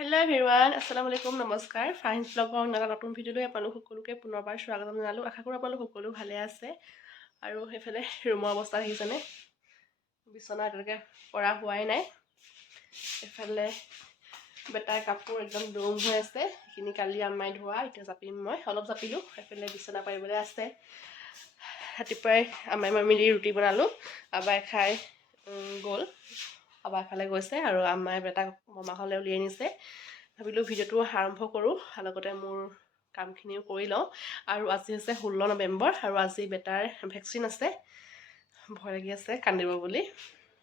Hello everyone আসসালামু আলাইকুম নমস্কাৰ ফাইন্স ব্লগৰ এটা নতুন ভিডিঅ'লৈ আপোনালোক সকলোকে পুনৰবাৰ স্বাগতম জনালোঁ। আশা কৰোঁ আপোনালোক সকলো ভালে আছে। আৰু সেইফালে ৰুমৰ অৱস্থা দেখিছেনে? বিচনা এতিয়ালৈকে পৰা হোৱাই নাই। এইফালে বেটাৰ কাপোৰ একদম দম হৈ আছে। সেইখিনি কালি আম্মাই ধোৱা এতিয়া জাপিম মই। অলপ জাপিলোঁ সেইফালে বিচনা পাৰিবলৈ আছে। ৰাতিপুৱাই আম্মাই মই মিলি ৰুটি বনালোঁ। আবাই খাই গ'ল। আবাৰ এফালে গৈছে আৰু আম্মাই বেটাক মামাঘৰলৈ উলিয়াই নিছে। ভাবিলোঁ ভিডিঅ'টো আৰম্ভ কৰোঁ লগতে মোৰ কামখিনিও কৰি লওঁ। আৰু আজি হৈছে ষোল্ল নৱেম্বৰ আৰু আজি বেটাৰ ভেকচিন আছে। ভয় লাগি আছে কান্দিব বুলি।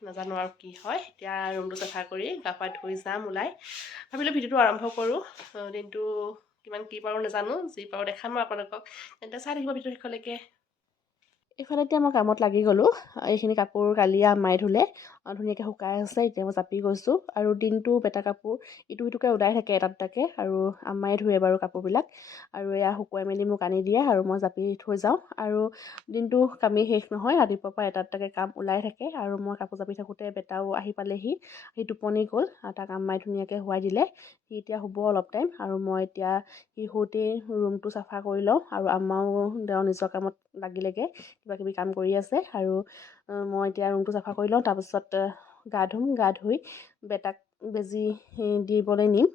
নাজানো আৰু কি হয়। এতিয়া ৰুমটো চাফা কৰি গা পা ধুই যাম ওলাই। ভাবিলোঁ ভিডিঅ'টো আৰম্ভ কৰোঁ। দিনটো কিমান কি পাৰোঁ নাজানো। যি পাৰোঁ দেখাম আৰু আপোনালোকক। তেন্তে চাই থাকিব ভিডিঅ' শেষলৈকে। এইফালে এতিয়া মই কামত লাগি গ'লোঁ। এইখিনি কাপোৰ কালি আম্মাই ধুলে। ধুনীয়াকৈ শুকাই আছে এতিয়া মই জাপি গৈছোঁ। আৰু দিনটো বেটা কাপোৰ ইটো সিটোকৈ ওলাই থাকে এটা দুটাকৈ। আৰু আম্মাই ধুৱে বাৰু কাপোৰবিলাক। আৰু এয়া শুকুৱাই মেলি মোক আনি দিয়ে আৰু মই জাপি থৈ যাওঁ। আৰু দিনটো কামেই শেষ নহয় ৰাতিপুৱাৰ পৰা এটা দুটাকৈ কাম ওলাই থাকে। আৰু মই কাপোৰ জাপি থাকোঁতে বেটাও আহি পালেহি। সি টোপনি গ'ল। তাক আম্মাই ধুনীয়াকৈ শুৱাই দিলে। সি এতিয়া শুব অলপ টাইম। আৰু মই এতিয়া সি শুওঁতেই ৰুমটো চাফা কৰি লওঁ। আৰু আম্মাও তেওঁ নিজৰ কামত লাগিলেগৈ। কিবা কিবি কাম কৰি আছে আৰু মই এতিয়া ৰুমটো চাফা কৰি লওঁ তাৰপিছত গা ধুম গা ধুই বেটাক বেজি দিবলৈ নিম।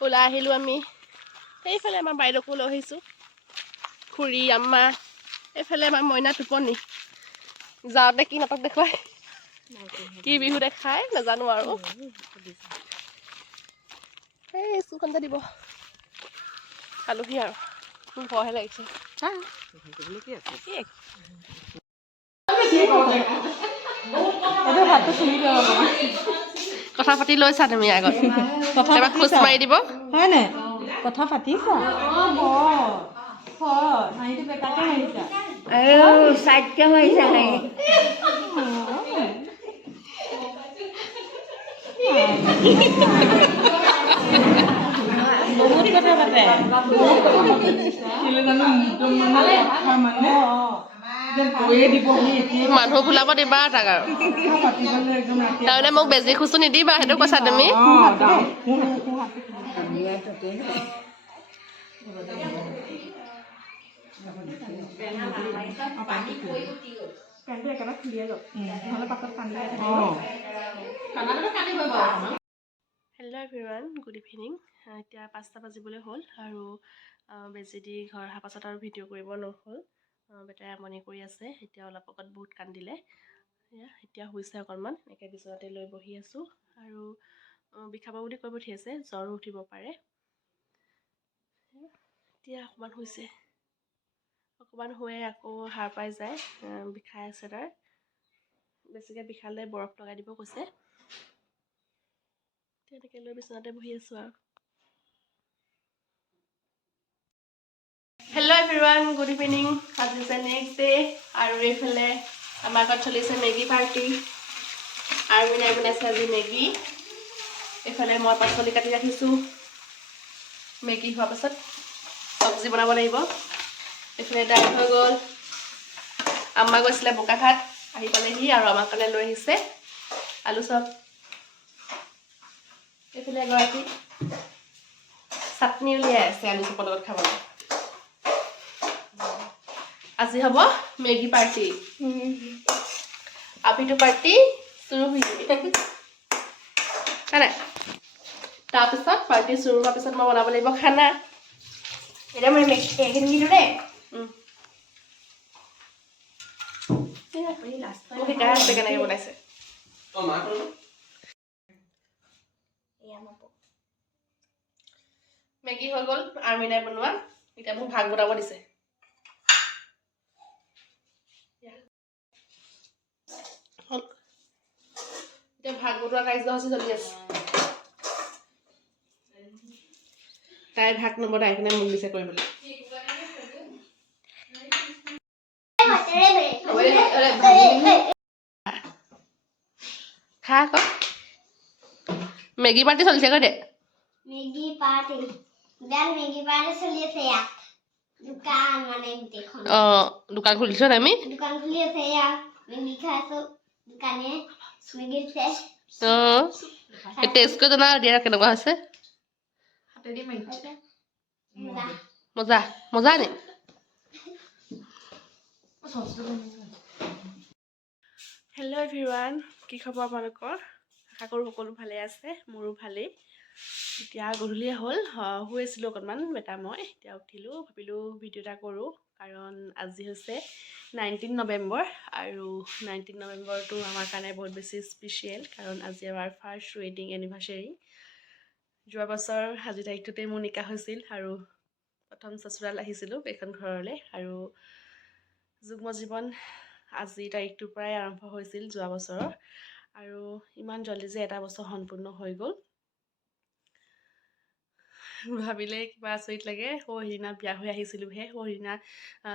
ওলাই আহিলোঁ আমি। সেইফালে আমাৰ বাইদেউকো লৈ আহিছোঁ। খুৰী আম্মা এইফালে আমাৰ মইনা টোপনি। যাওঁতে কি নাটক দেখুৱাই কি বিহু দেখাই নাজানো আৰু। এই স্কুলখনতে দিব। পালোহি আৰু। মোৰ ভয়হে লাগিছে কথা পাতি লৈছা তুমি আগত কথা এবাৰ খোজ মাৰি দিব হয় নাই কথা পাতিছা চাইডকে মাৰিছে হাঁহি মানুহ ভুলাব দিবা তাক আৰু তাৰমানে মোক বেজি খোজো নিদিবা সেইটো কৈছা তুমি হেল্ল' এভৰিৱান গুড ইভিনিং এতিয়া পাঁচটা বাজিবলৈ হ'ল আৰু বেজি দি ঘৰ অহাৰ পাছত আৰু ভিডিঅ' কৰিব নহ'ল। বেটাই আমনি কৰি আছে এতিয়া অলপ আগত বহুত কান্দিলে। এতিয়া শুইছে অকণমান একে বিচনাতে লৈ বহি আছোঁ। আৰু বিষাব বুলি কৈ পঠিয়াইছে জ্বৰো উঠিব পাৰে। এতিয়া অকণমান শুইছে। অকণমান শুৱে আকৌ সাৰ পাই যায় বিষাই আছে তাৰ। বেছিকৈ বিষালে বৰফ লগাই দিব কৈছে। তেনেকৈ লৈ বিচনাতে বহি আছোঁ আৰু। হেল্ল' এভৰিৱান গুড ইভিনিং আজি হৈছে নেক্সট ডে আৰু এইফালে আমাৰ ঘৰত চলিছে মেগী পাৰ্টি আৰু মিনাই বনাইছে আজি মেগী। এইফালে মই পাচলি কাটি ৰাখিছোঁ। মেগী হোৱাৰ পাছত চব্জি বনাব লাগিব। এইফালে দাইল হৈ গ'ল। আম্মা গৈছিলে বোকাখাট আহি পালেহি আৰু আমাৰ কাৰণে লৈ আহিছে আলু চপ। এইফালে এগৰাকী চাটনি উলিয়াই আছে আলু চপৰ লগত খাবলৈ। আজি হ'ব মেগী পাৰ্টি। আপিটো পাৰ্টি চুৰু হৈছে নাই? তাৰপিছত পাৰ্টি চুৰু হোৱাৰ পিছত মই বনাব লাগিব খানা। এতিয়া মই মেগী এইখিনি দিলোঁ দেই। শিকাই আছে কেনেকৈ বনাইছে। মেগী হৈ গ'ল আৰ্মিনাই বনোৱা। এতিয়া মোক ভাগ বনাব দিছে। এতিয়া ভাগ বটোৱা কাৰ্যসূচী চলি আছে তাই ভাগ নবনাই সেইকাৰণে মোক দিছে কৰিবলৈ খা আকৌ মেগী পাৰ্টি চলিছে আকৌ দে মেগী পাৰ্টি বেয়া মেগী পাৰ্টি চলি আছে ইয়াত দোকান মানে গোটেইখন অঁ দোকান খুলিছোঁ আমি? দোকান খুলি আছে ইয়াত মেগী খাই কৰি জানা দিয়া কেনেকুৱা হৈছে মজা মজা নে হেল্ল' এভৰিৱান কি খবৰ আপোনালোকৰ আশা কৰোঁ সকলো ভালে আছে মোৰো ভালেই। এতিয়া গধূলিয়ে হ'ল শুই আছিলোঁ অকণমান বেটা মই। এতিয়া উঠিলোঁ ভাবিলোঁ ভিডিঅ' এটা কৰোঁ। কাৰণ আজি হৈছে নাইনটিন নৱেম্বৰ আৰু নাইনটিন নৱেম্বৰটো আমাৰ কাৰণে বহুত বেছি স্পেচিয়েল কাৰণ আজি আমাৰ ফাৰ্ষ্ট ৱেডিং এনিভাৰ্চেৰী যোৱা বছৰ আজি তাৰিখটোতে মোৰ নিকাহ হৈছিল আৰু প্ৰথম চচুৰাল আহিছিলোঁ এইখন ঘৰলৈ আৰু যুগ্ম জীৱন আজি তাৰিখটোৰ পৰাই আৰম্ভ হৈছিল যোৱা বছৰৰ। আৰু ইমান জল্দি যে এটা বছৰ সম্পূৰ্ণ হৈ গ'ল। ভাবিলে কিবা আচৰিত লাগে। সৌ সিদিনা বিয়া হৈ আহিছিলোঁহে সৌ সিদিনা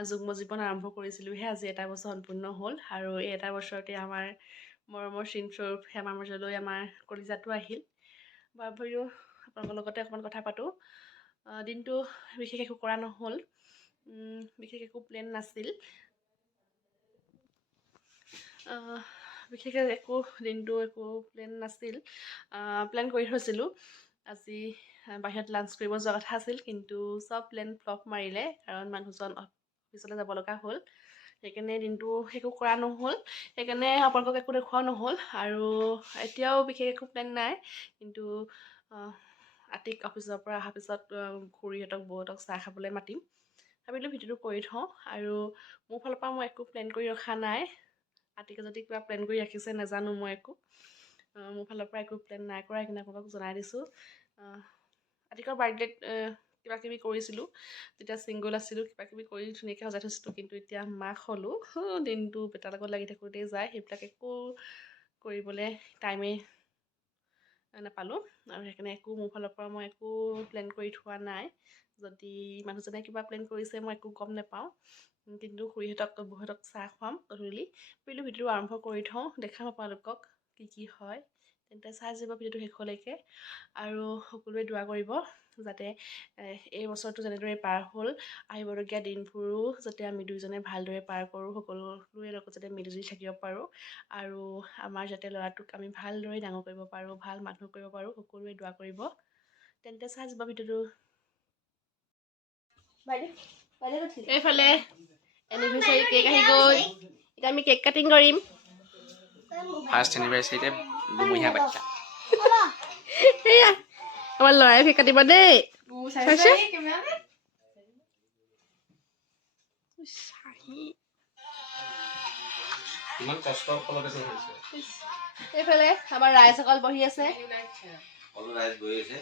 যুগ্ম জীৱন আৰম্ভ কৰিছিলোঁহে। আজি এটা বছৰ সম্পূৰ্ণ হ'ল আৰু এই এটা বছৰতে আমাৰ মৰমৰ চিনস্বৰূপে আমাৰ মাজলৈ আমাৰ কলিজাটো আহিল। ভাবিলোঁ আপোনালোকৰ লগতে অকণমান কথা পাতোঁ। দিনটো বিশেষ একো কৰা নহ'ল। বিশেষ একো প্লেন নাছিল। আহ, বিশেষ একো দিনটো একো প্লেন নাছিল। প্লেন কৰি থৈছিলোঁ। আজি বাহিৰত লাঞ্চ কৰিব যোৱা কথা আছিল কিন্তু চব প্লেন ফ্লপ মাৰিলে কাৰণ মানুহজন অফিচলৈ যাব লগা হ'ল। সেইকাৰণে দিনটো একো কৰা নহ'ল সেইকাৰণে আপোনালোকক একো দেখুওৱা নহ'ল আৰু এতিয়াও বিশেষ একো প্লেন নাই কিন্তু আতিক অফিচৰ পৰা অহাৰ পিছত খুৰীহঁতক বৌহঁতক চাহ খাবলৈ মাতিম। ভাবিলোঁ ভিডিঅ'টো কৰি থওঁ আৰু মোৰ ফালৰ পৰা মই একো প্লেন কৰি ৰখা নাই। আতিকে যদি কিবা প্লেন কৰি ৰাখিছে নাজানো মই একো। মোৰ ফালৰ পৰা একো প্লেন নাই কৰা সেইকাৰণে আপোনালোকক জনাই দিছোঁ। আহ, আতিকৰ বাৰ্থডেত কিবা কিবি কৰিছিলোঁ। যেতিয়া ছিংগল আছিলোঁ কিবা কিবি কৰি ধুনীয়াকৈ সজাই থৈছিলোঁ কিন্তু এতিয়া মাক হ'লোঁ দিনটো বেটাৰ লগত লাগি থাকোঁতেই যায় সেইবিলাক একো কৰিবলৈ টাইমেই নাপালোঁ। আৰু সেইকাৰণে একো মোৰ ফালৰ পৰা মই একো প্লেন কৰি থোৱা নাই। যদি মানুহজনে কিবা প্লেন কৰিছে মই একো গম নাপাওঁ। কিন্তু খুৰীহঁতক বৌহঁতক চাহ খুৱাম গধূলি। ভাবিলোঁ ভিডিঅ'টো আৰম্ভ কৰি থওঁ দেখাম আপোনালোকক। কি কি হয়। তেন্তে চাই যাব ভিডিঅ'টো শেষলৈকে। আৰু সকলোৱে দোৱা কৰিব যাতে এই বছৰটো যেনেদৰে পাৰ হ'ল আহিবলগীয়া দিনবোৰো যাতে আমি দুয়োজনে ভালদৰে পাৰ কৰোঁ সকলোৰে লগত যাতে মিলিজুলি থাকিব পাৰোঁ। আৰু আমাৰ যাতে ল'ৰাটোক আমি ভালদৰে ডাঙৰ কৰিব পাৰোঁ ভাল মানুহ কৰিব পাৰোঁ সকলোৱে দোৱা কৰিব। তেন্তে চাই যাব ভিডিঅ'টো। এইফালে এনিভাৰ্চাৰী কেক আহি গ'ল। এতিয়া আমি কেক কাটিং কৰিম। ফাৰ্ষ্ট এনিভাৰ্চাৰীতে দুমহীয়া বাচ্চা। সেয়া আমাৰ ল'ৰাই কেক কাটিব দেই। চাইছে? ইমান কষ্টৰ ফলত এইটো হৈছে। এইফালে আমাৰ ৰাইজসকল বহি আছে। সকলো ৰাইজ গৈ আছে।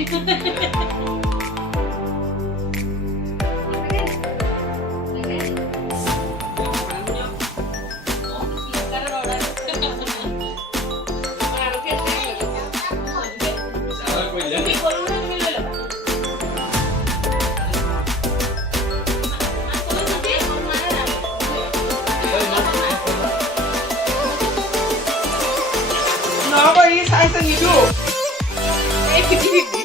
সকলো ৰাইজ এইফালে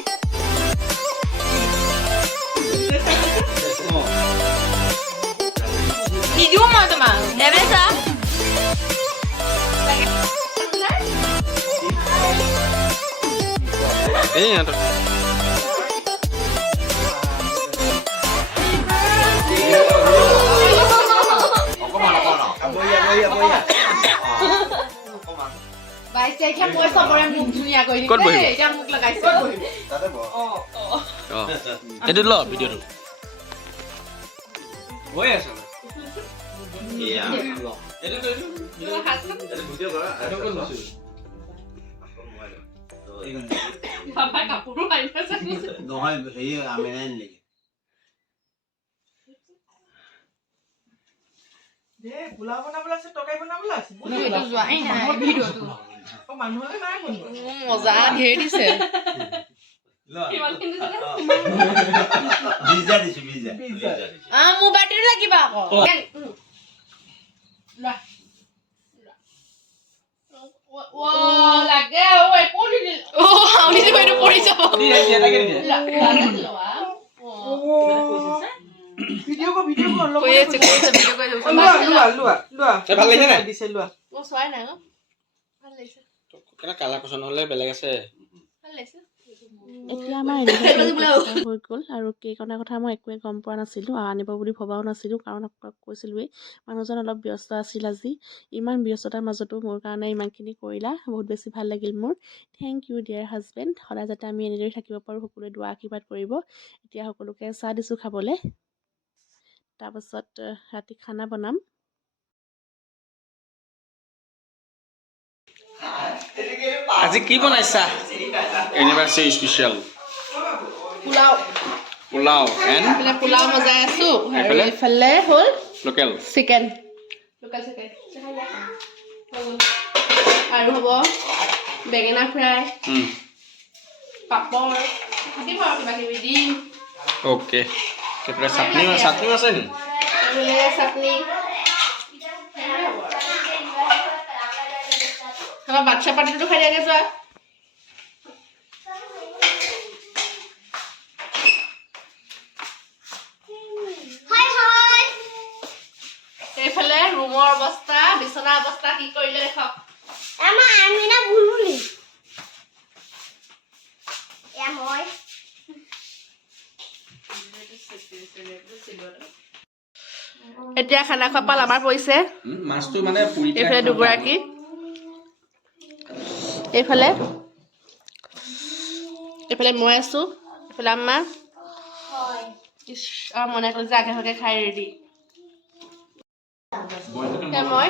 এই নাটক এতিয়া ল ভিডিঅ'টো। তৰকাৰী বনাবলৈ আছে এইটো যোৱাই নাই ভিডিঅ'টো অ। মানুহলে নাই বনোৱা মজা ধেৰ দিছে বিজা দিছো বিজা অ মোৰ বাতিটো লাগিব আকৌ লাগে অ একো নিদিলে অ আমি যে এইটো পৰি যাব ভিডিঅ' কৰ ভিডিঅ' কৰ কৈ আছে কৈ আছে ভিডিঅ' কৰি অ, লোৱা লোৱা লোৱা লোৱা ভাল লাগিছে নাই? দিছে লোৱা মই চোৱাই নাই অ' ভাল লাগিছে কালাৰ পচন্দ হ'লে বেলেগ আছে ভাল লাগিছে এতিয়া আমাৰ হৈ গ'ল আৰু কেক অনাৰ কথা মই একোৱে গম পোৱা নাছিলোঁ আৰু আনিব বুলি ভবাও নাছিলোঁ কাৰণ আপোনাক কৈছিলোঁৱেই মানুহজন অলপ ব্যস্ত আছিল আজি ইমান ব্যস্ততাৰ মাজতো মোৰ কাৰণে ইমানখিনি কৰিলা বহুত বেছি ভাল লাগিল মোৰ। থেংক ইউ ডিয়াৰ হাজবেণ্ড সদায় যাতে আমি এনেদৰে থাকিব পাৰোঁ সকলোৱে দোৱা আশীৰ্বাদ কৰিব। এতিয়া সকলোকে চাহ দিছোঁ খাবলৈ। তাৰপাছত ৰাতি খানা বনাম। আজি কি বনাইছা? এনিভাৰ্চাৰী স্পেচিয়েল পোলাও পোলাও এণ্ড পোলাও মজাই আছো। আৰু এইফালে? এইফালে হ'ল লোকেল চিকেন লোকেল চিকেন আৰু হ'ব বেঙেনা ফ্ৰাই। পাপৰ। থাকিব আৰু কিবা কিবি দিম অ'কে চাটনিও চাটনিও আছে নি চাটনি। আমাৰ বাচ্ছা পাৰ্টিটো খাই দিয়াগে যোৱা এইফালে ৰুমৰ অৱস্থা বিচনাৰ অৱস্থা কি কৰিলে দেখক আমাৰ আমিনা বুলবুলি এয়া মই এতিয়া খানা খোৱা পাল আমাৰ পৰিছে মাছটো মানে পুৰি এইফালে দুগৰাকী এইফালে। এইফালে মই আছো এইফালে আৰু মনে যে আগে ভাগে খাই ৰেডি মই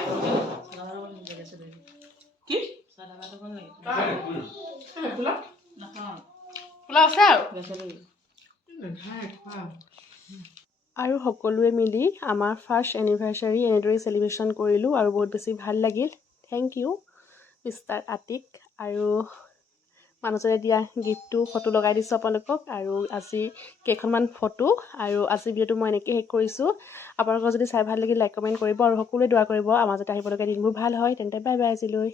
আৰু? সকলোৱে মিলি আমাৰ ফাৰ্ষ্ট এনিভাৰ্চাৰী এনেদৰেই চেলিব্ৰেশ্যন কৰিলোঁ আৰু বহুত বেছি ভাল লাগিল। থেংক ইউ মিষ্টাৰ আতিক আৰু মানুহজনে দিয়া গিফ্টটো ফটো লগাই দিছোঁ আপোনালোকক আৰু আজি কেইখনমান ফটো আৰু আজি ভিডিঅ'টো মই এনেকৈ শেষ কৰিছোঁ। আপোনালোকৰ যদি চাই ভাল লাগিল লাইক কমেণ্ট কৰিব আৰু সকলোৱে দোৱা কৰিব। আমাৰ যাতে আহিবলগীয়া দিনবোৰ ভাল হয়। তেন্তে বাই বাই আজিলৈ।